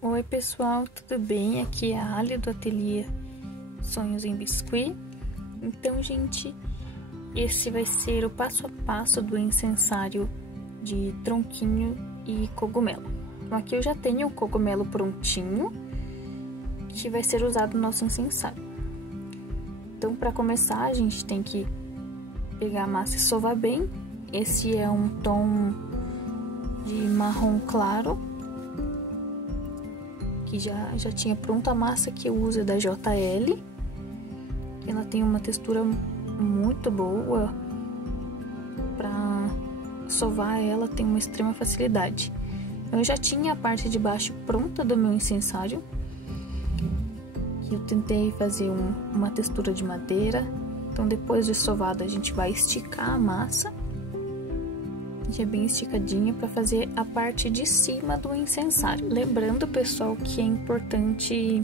Oi pessoal, tudo bem? Aqui é a Ali do ateliê Sonhos em Biscuit. Então, gente, esse vai ser o passo a passo do incensário de tronquinho e cogumelo. Então, aqui eu já tenho o cogumelo prontinho, que vai ser usado no nosso incensário. Então, para começar, a gente tem que pegar a massa e sovar bem. Esse é um tom de marrom claro, que já tinha pronta a massa que eu uso, é da JL. Ela tem uma textura muito boa, para sovar ela tem uma extrema facilidade. Eu já tinha a parte de baixo pronta do meu incensário, que eu tentei fazer uma textura de madeira. Então, depois de sovada, a gente vai esticar a massa, já bem esticadinha, para fazer a parte de cima do incensário. Lembrando, pessoal, que é importante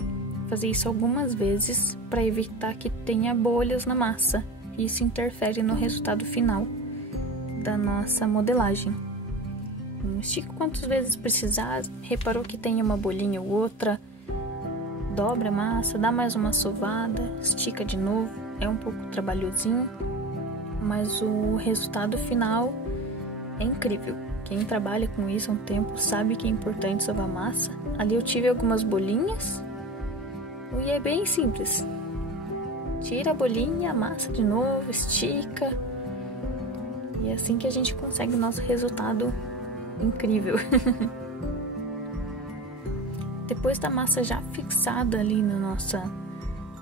fazer isso algumas vezes para evitar que tenha bolhas na massa. Isso interfere no resultado final da nossa modelagem. Estica quantas vezes precisar. Reparou que tem uma bolinha ou outra, dobra a massa, dá mais uma sovada, estica de novo. É um pouco trabalhosinho, mas o resultado final é incrível. Quem trabalha com isso há um tempo sabe que é importante sovar massa. Ali eu tive algumas bolinhas e é bem simples. Tira a bolinha, amassa de novo, estica. E é assim que a gente consegue o nosso resultado incrível. Depois da massa já fixada ali na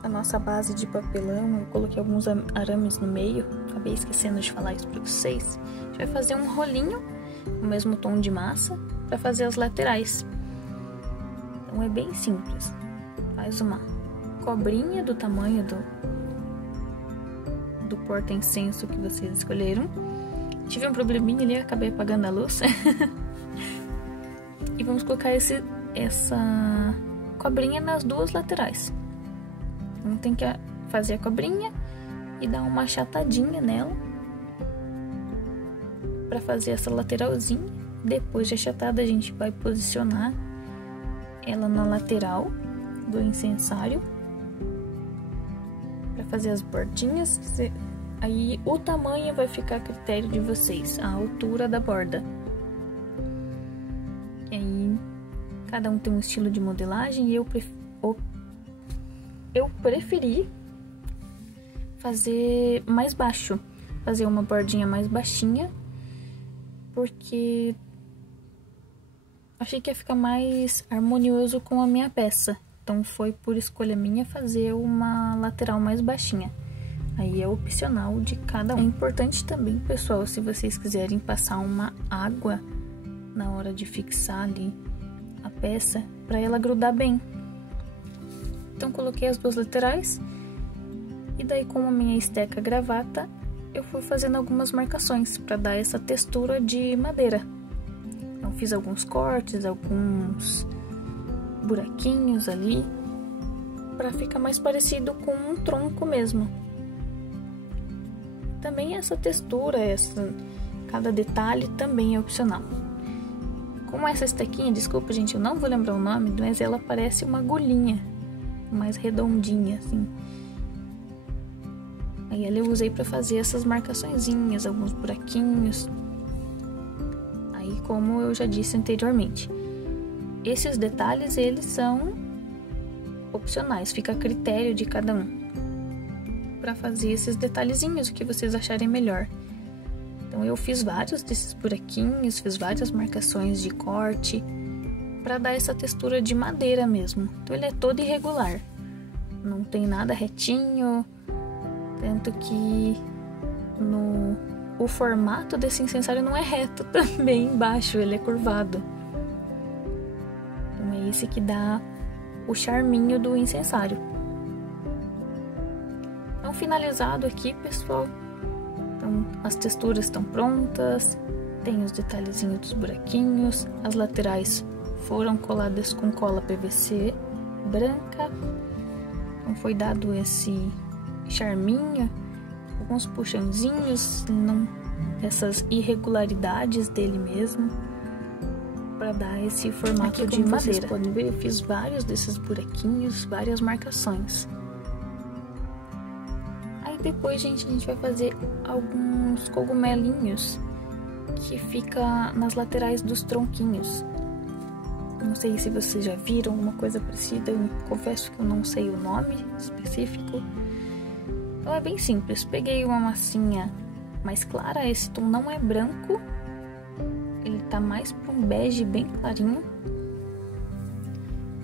nossa base de papelão, eu coloquei alguns arames no meio. Acabei esquecendo de falar isso para vocês. A gente vai fazer um rolinho com o mesmo tom de massa para fazer as laterais. Então é bem simples. Faz uma cobrinha do tamanho do porta-incenso que vocês escolheram. Tive um probleminha ali, acabei apagando a luz. E vamos colocar essa cobrinha nas duas laterais. Então tem que fazer a cobrinha e dar uma achatadinha nela para fazer essa lateralzinha. Depois de achatada, a gente vai posicionar ela na lateral do incensário para fazer as bordinhas. Aí o tamanho vai ficar a critério de vocês, a altura da borda. E aí cada um tem um estilo de modelagem e eu preferi fazer mais baixo, fazer uma bordinha mais baixinha, porque achei que ia ficar mais harmonioso com a minha peça. Então foi por escolha minha fazer uma lateral mais baixinha. Aí é opcional de cada um. É importante também, pessoal, se vocês quiserem passar uma água na hora de fixar ali a peça, para ela grudar bem. Então coloquei as duas laterais e daí, com a minha esteca gravata, eu fui fazendo algumas marcações para dar essa textura de madeira. Então fiz alguns cortes, alguns buraquinhos ali, para ficar mais parecido com um tronco mesmo. Também essa textura, cada detalhe também é opcional. Com essa estequinha, desculpa gente, eu não vou lembrar o nome, mas ela parece uma agulhinha mais redondinha assim. Aí ela eu usei para fazer essas marcaçõezinhas, alguns buraquinhos. Aí, como eu já disse anteriormente, esses detalhes eles são opcionais, fica a critério de cada um para fazer esses detalhezinhos, o que vocês acharem melhor. Então eu fiz vários desses buraquinhos, fiz várias marcações de corte para dar essa textura de madeira mesmo. Então ele é todo irregular, não tem nada retinho, tanto que o formato desse incensário não é reto também embaixo, ele é curvado. Então é esse que dá o charminho do incensário. Então finalizado aqui, pessoal. Então as texturas estão prontas, tem os detalhezinhos dos buraquinhos, as laterais foram coladas com cola PVC branca. Então foi dado esse charminho, alguns puxãozinhos, essas irregularidades dele mesmo, para para dar esse formato de madeira. Vocês podem ver, eu fiz vários desses buraquinhos, várias marcações. Aí depois, gente, a gente vai fazer alguns cogumelinhos que fica nas laterais dos tronquinhos. Não sei se vocês já viram alguma coisa parecida, eu confesso que eu não sei o nome específico. Então é bem simples, peguei uma massinha mais clara, esse tom não é branco, ele tá mais para um bege bem clarinho.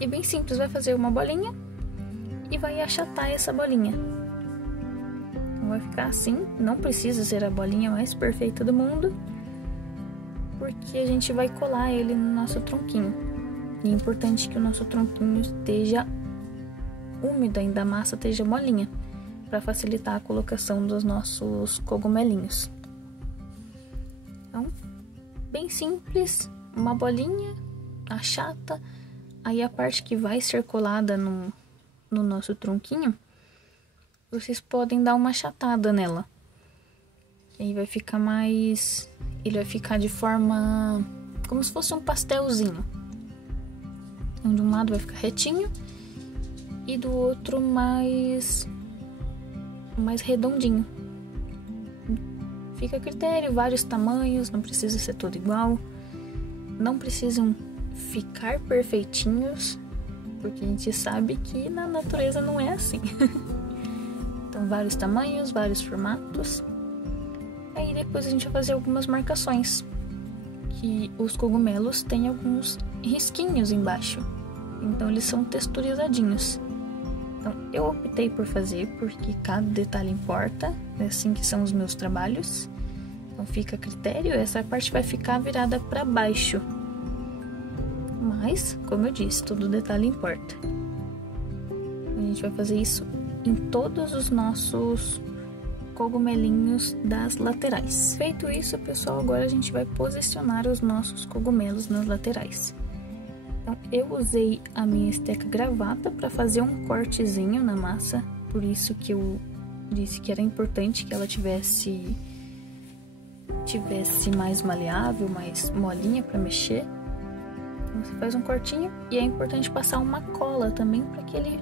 E bem simples, vai fazer uma bolinha e vai achatar essa bolinha. Então vai ficar assim, não precisa ser a bolinha mais perfeita do mundo, porque a gente vai colar ele no nosso tronquinho. E é importante que o nosso tronquinho esteja úmido, ainda a massa esteja molinha, para facilitar a colocação dos nossos cogumelinhos. Então, bem simples, uma bolinha, achata, aí a parte que vai ser colada no nosso tronquinho, vocês podem dar uma achatada nela. Aí vai ficar mais... ele vai ficar de forma... como se fosse um pastelzinho. Então, de um lado vai ficar retinho e do outro mais redondinho. Fica a critério, vários tamanhos, não precisa ser todo igual. Não precisam ficar perfeitinhos, porque a gente sabe que na natureza não é assim. Então, vários tamanhos, vários formatos. Aí depois a gente vai fazer algumas marcações, que os cogumelos têm alguns risquinhos embaixo, então eles são texturizadinhos. Então eu optei por fazer porque cada detalhe importa, é assim que são os meus trabalhos. Então fica a critério, essa parte vai ficar virada para baixo, mas como eu disse, todo detalhe importa. A gente vai fazer isso em todos os nossos cogumelinhos das laterais. Feito isso, pessoal, agora a gente vai posicionar os nossos cogumelos nas laterais. Então, eu usei a minha esteca gravata para fazer um cortezinho na massa, por isso que eu disse que era importante que ela tivesse mais maleável, mais molinha para mexer. Então, você faz um cortinho e é importante passar uma cola também para que ele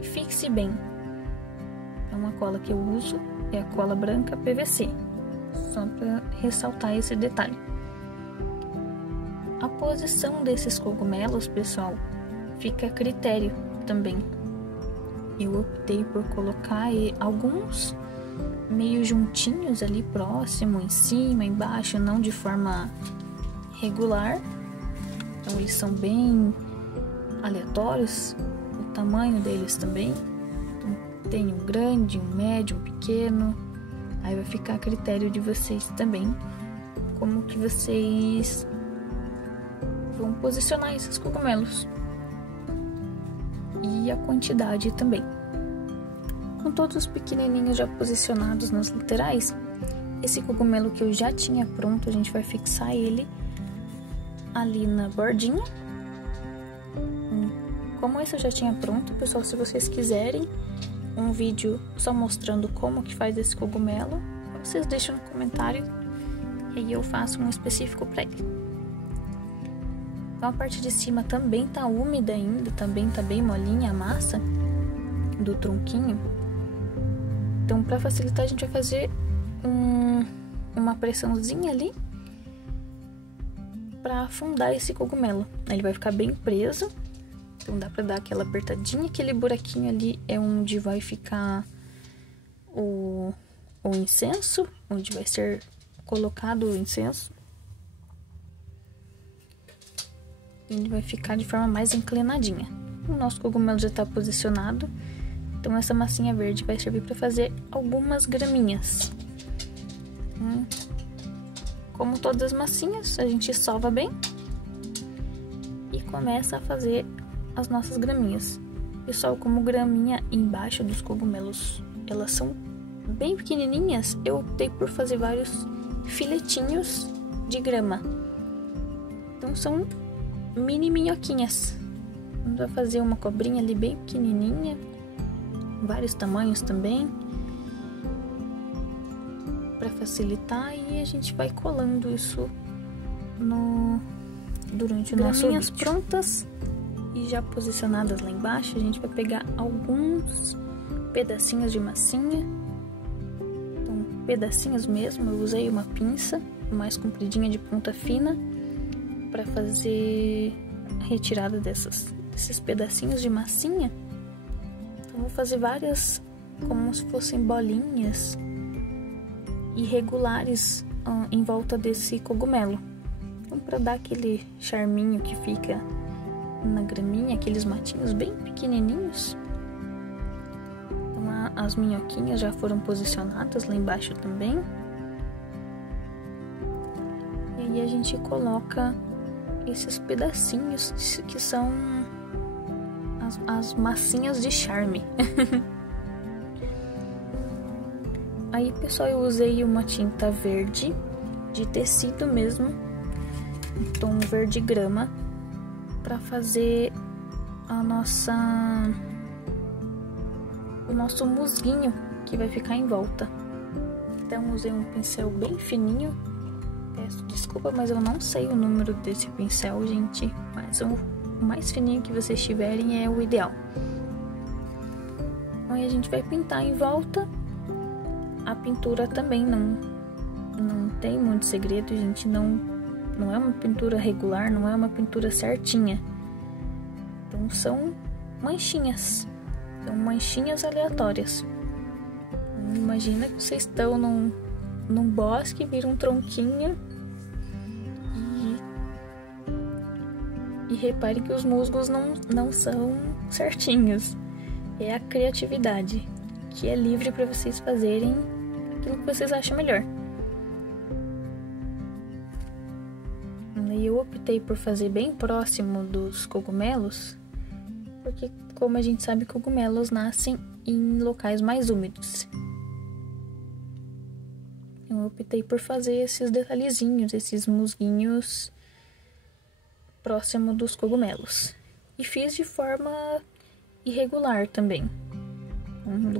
fixe bem. É uma cola que eu uso, é a cola branca PVC, só para ressaltar esse detalhe. A posição desses cogumelos, pessoal, fica a critério também. Eu optei por colocar alguns meio juntinhos ali próximo, em cima, embaixo, não de forma regular. Então eles são bem aleatórios, o tamanho deles também. Tem um grande, um médio, um pequeno. Aí vai ficar a critério de vocês também, como que vocês vão posicionar esses cogumelos. E a quantidade também. Com todos os pequenininhos já posicionados nas laterais, esse cogumelo que eu já tinha pronto, a gente vai fixar ele ali na bordinha. Como esse eu já tinha pronto, pessoal, se vocês quiserem um vídeo só mostrando como que faz esse cogumelo, vocês deixam no comentário e aí eu faço um específico para ele. Então a parte de cima também tá úmida ainda, também tá bem molinha a massa do tronquinho. Então, para facilitar, a gente vai fazer uma pressãozinha ali para afundar esse cogumelo. Ele vai ficar bem preso. Então dá pra dar aquela apertadinha, aquele buraquinho ali é onde vai ficar o incenso, onde vai ser colocado o incenso. Ele vai ficar de forma mais inclinadinha. O nosso cogumelo já tá posicionado, então essa massinha verde vai servir para fazer algumas graminhas. Como todas as massinhas, a gente sova bem e começa a fazer as nossas graminhas. Pessoal, como graminha embaixo dos cogumelos, elas são bem pequenininhas, eu optei por fazer vários filetinhos de grama. Então são mini minhoquinhas. Vamos fazer uma cobrinha ali bem pequenininha, vários tamanhos também, para facilitar, e a gente vai colando isso durante o nosso vídeo. Prontas e já posicionadas lá embaixo, a gente vai pegar alguns pedacinhos de massinha. Então, pedacinhos mesmo, eu usei uma pinça mais compridinha de ponta fina para fazer a retirada desses pedacinhos de massinha. Então, vou fazer várias como se fossem bolinhas irregulares em volta desse cogumelo. Então, para dar aquele charminho que fica na graminha, aqueles matinhos bem pequenininhos. Então, as minhoquinhas já foram posicionadas lá embaixo também. E aí a gente coloca esses pedacinhos que são as massinhas de charme. Aí, pessoal, eu usei uma tinta verde de tecido mesmo, um tom verde grama, para fazer o nosso musguinho que vai ficar em volta. Então, usei um pincel bem fininho. Peço desculpa, mas eu não sei o número desse pincel, gente. Mas o mais fininho que vocês tiverem é o ideal. Aí a gente vai pintar em volta. A pintura também não tem muito segredo, gente. Não é uma pintura regular, não é uma pintura certinha. Então são manchinhas. São manchinhas aleatórias. Imagina que vocês estão num bosque, vira um tronquinho e reparem que os musgos não são certinhos. É a criatividade, que é livre para vocês fazerem aquilo que vocês acham melhor. E eu optei por fazer bem próximo dos cogumelos, porque, como a gente sabe, cogumelos nascem em locais mais úmidos. Eu optei por fazer esses detalhezinhos, esses musguinhos próximo dos cogumelos. E fiz de forma irregular também. Alguns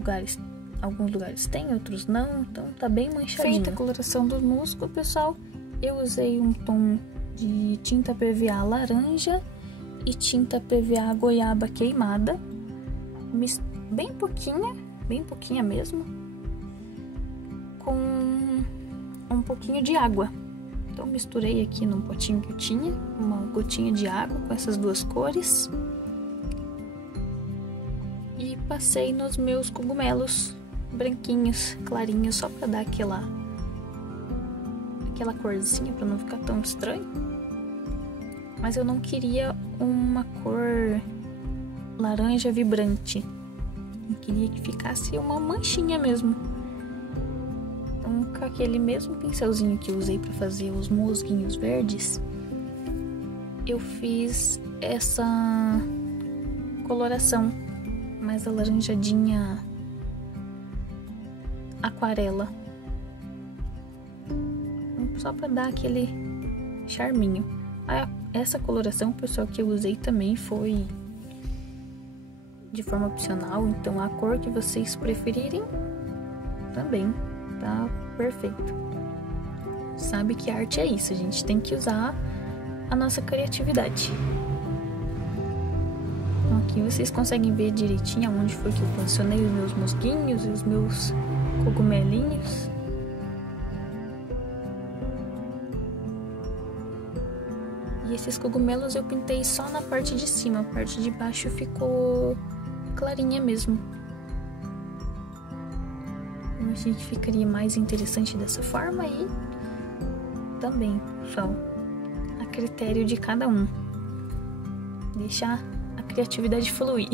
lugares tem, outros não, então tá bem manchadinho. Feita a coloração do musgo, pessoal, eu usei um tom de tinta PVA laranja e tinta PVA goiaba queimada, bem pouquinha mesmo, com um pouquinho de água. Então misturei aqui num potinho que eu tinha, uma gotinha de água com essas duas cores e passei nos meus cogumelos branquinhos, clarinhos, só pra dar aquela corzinha, pra não ficar tão estranho. Mas eu não queria uma cor laranja vibrante, eu queria que ficasse uma manchinha mesmo. Então, com aquele mesmo pincelzinho que eu usei pra fazer os musguinhos verdes, eu fiz essa coloração mais alaranjadinha aquarela, só para dar aquele charminho. Essa coloração, pessoal, que eu usei também foi de forma opcional, então a cor que vocês preferirem também tá perfeito. Sabe que arte é isso, a gente tem que usar a nossa criatividade. Então, aqui vocês conseguem ver direitinho aonde foi que eu posicionei os meus musguinhos e os meus cogumelinhos. E esses cogumelos eu pintei só na parte de cima, a parte de baixo ficou clarinha mesmo. Eu achei que ficaria mais interessante dessa forma e também, pessoal, a critério de cada um. Deixar a criatividade fluir.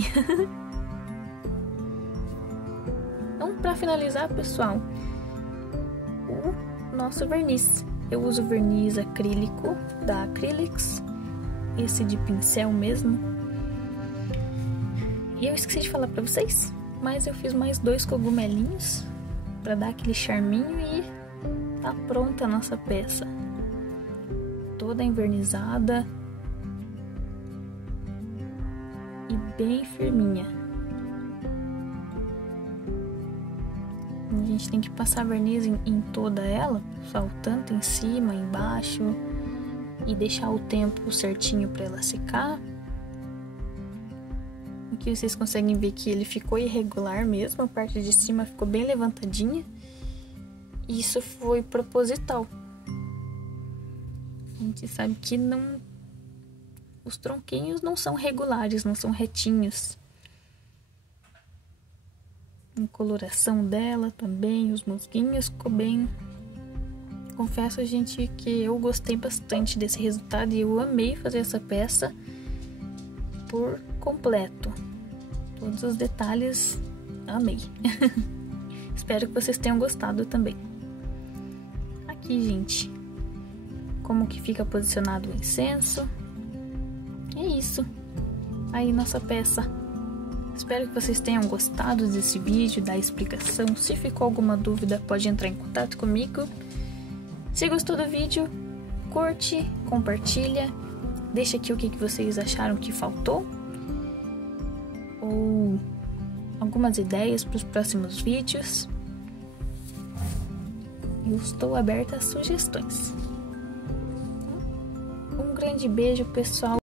Então, para finalizar, pessoal, o nosso verniz. Eu uso verniz acrílico da Acrylics, esse de pincel mesmo. E eu esqueci de falar pra vocês, mas eu fiz mais 2 cogumelinhos pra dar aquele charminho e tá pronta a nossa peça. Toda envernizada e bem firminha. A gente tem que passar verniz em toda ela, pessoal, tanto em cima, embaixo, e deixar o tempo certinho para ela secar. Aqui vocês conseguem ver que ele ficou irregular mesmo, a parte de cima ficou bem levantadinha. E isso foi proposital. A gente sabe que os tronquinhos não são regulares, não são retinhos. A coloração dela também, os musguinhos ficou bem. Confesso, gente, que eu gostei bastante desse resultado e eu amei fazer essa peça por completo. Todos os detalhes, amei. Espero que vocês tenham gostado também. Aqui, gente, como que fica posicionado o incenso. É isso. Aí, nossa peça. Espero que vocês tenham gostado desse vídeo, da explicação. Se ficou alguma dúvida, pode entrar em contato comigo. Se gostou do vídeo, curte, compartilha. Deixa aqui o que vocês acharam que faltou. Ou algumas ideias para os próximos vídeos. Eu estou aberta a sugestões. Um grande beijo, pessoal.